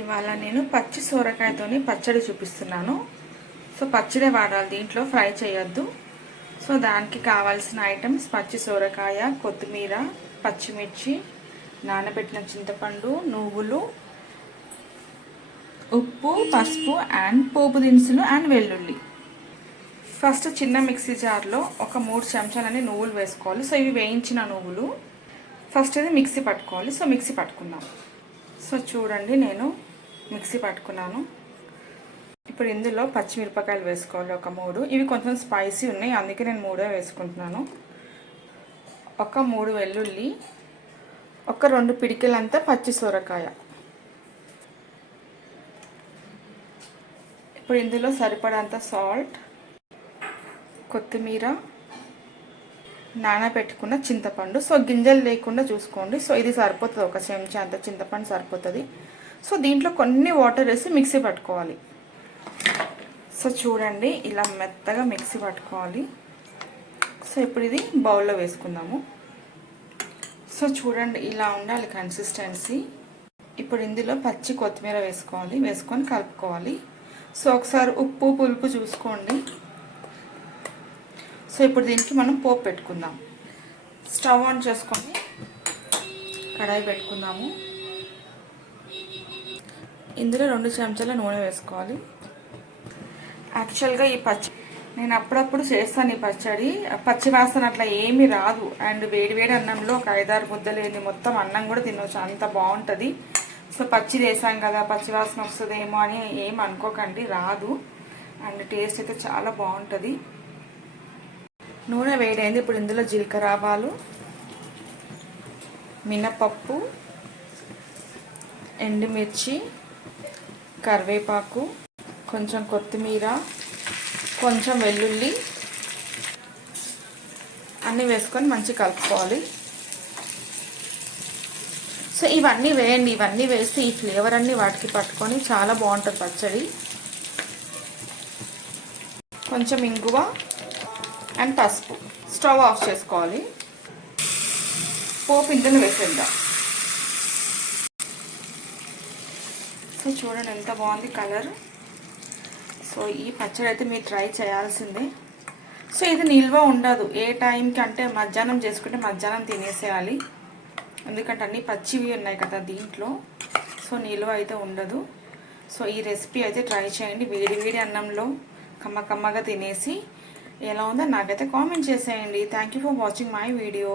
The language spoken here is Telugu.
ఇవాళ నేను పచ్చి సొరకాయతోని పచ్చడి చూపిస్తున్నాను. సో పచ్చిదే వాడాలి, దీంట్లో ఫ్రై చేయొద్దు. సో దానికి కావాల్సిన ఐటమ్స్ పచ్చి సొరకాయ, కొత్తిమీర, పచ్చిమిర్చి, నానబెట్టిన చింతపండు, నువ్వులు, ఉప్పు, పసుపు అండ్ పోపు దినుసులు అండ్ వెల్లుల్లి. ఫస్ట్ చిన్న మిక్సీ జార్లో ఒక 3 చెంచాలని నువ్వులు వేసుకోవాలి. సో ఇవి వేయించిన నువ్వులు. ఫస్ట్ ఇది మిక్సీ పట్టుకోవాలి. సో మిక్సీ పట్టుకుందాం. సో చూడండి, నేను మిక్సీ పట్టుకున్నాను. ఇప్పుడు ఇందులో పచ్చిమిరపకాయలు వేసుకోవాలి ఒక 3. ఇవి కొంచెం స్పైసీ ఉన్నాయి, అందుకే నేను 3 వేసుకుంటున్నాను. ఒక 3 వెల్లుల్లి, ఒక 2 పిడికెలంతా పచ్చి సొరకాయ. ఇప్పుడు ఇందులో సరిపడంత సాల్ట్, కొత్తిమీర, నానబెట్టుకున్న చింతపండు. సో గింజలు లేకుండా చూసుకోండి. సో ఇది సరిపోతుంది, ఒక చెంచా అంత చింతపండు సరిపోతుంది. సో దీంట్లో కొన్ని వాటర్ వేసి మిక్సీ పట్టుకోవాలి. సో చూడండి, ఇలా మెత్తగా మిక్సీ పట్టుకోవాలి. సో ఇప్పుడు ఇది బౌల్లో వేసుకుందాము. సో చూడండి, ఇలా ఉండాలి కన్సిస్టెన్సీ. ఇప్పుడు ఇందులో పచ్చి కొత్తిమీర వేసుకోవాలి, వేసుకొని కలుపుకోవాలి. సో ఒకసారి ఉప్పు పులుపు చూసుకోండి. సో ఇప్పుడు దీనికి మనం పోపు పెట్టుకుందాం. స్టవ్ ఆన్ చేసుకొని కడాయి పెట్టుకుందాము. ఇందులో 2 చెంచాల నూనె వేసుకోవాలి. యాక్చువల్గా ఈ నేను అప్పుడప్పుడు చేస్తాను ఈ పచ్చడి. పచ్చి వాసన అట్లా ఏమీ రాదు. అండ్ వేడివేడి అన్నంలో ఒక 5-6 ముద్దలు వేసి మొత్తం అన్నం కూడా తినవచ్చు, అంత బాగుంటుంది. సో పచ్చిది వేసాం కదా, పచ్చి వాసన వస్తుందేమో అని ఏం అనుకోకండి, రాదు. అండ్ టేస్ట్ అయితే చాలా బాగుంటుంది. నూనె వేడైంది. ఇప్పుడు ఇందులో జీలకర్ర, ఆవాలు, మినపప్పు, ఎండుమిర్చి, కరివేపాకు, కొంచెం కొత్తిమీర, కొంచెం వెల్లుల్లి అన్నీ వేసుకొని మంచిగా కలుపుకోవాలి. సో ఇవన్నీ వేయండి. ఇవన్నీ వేసి ఈ ఫ్లేవర్ అన్నీ వాటికి పట్టుకొని చాలా బాగుంటుంది పచ్చడి. కొంచెం ఇంగువ అండ్ పసుపు. స్టవ్ ఆఫ్ చేసుకోవాలి. పోపు ఇందులో వేసేద్దాం. సో చూడండి ఎంత బాగుంది కలర్. సో ఈ పచ్చడి అయితే మీరు ట్రై చేయాల్సిందే. సో ఇది నిల్వ ఉండదు. ఏ టైంకి అంటే మధ్యాహ్నం చేసుకుంటే మధ్యాహ్నం తినేసేయాలి, ఎందుకంటే అన్నీ పచ్చివి ఉన్నాయి కదా దీంట్లో. సో నిల్వ అయితే ఉండదు. సో ఈ రెసిపీ అయితే ట్రై చేయండి. వేడి వేడి అన్నంలో కమ్మ కమ్మగా తినేసి ఎలా ఉందో నాకైతే కామెంట్ చేసేయండి. Thank you for watching my video.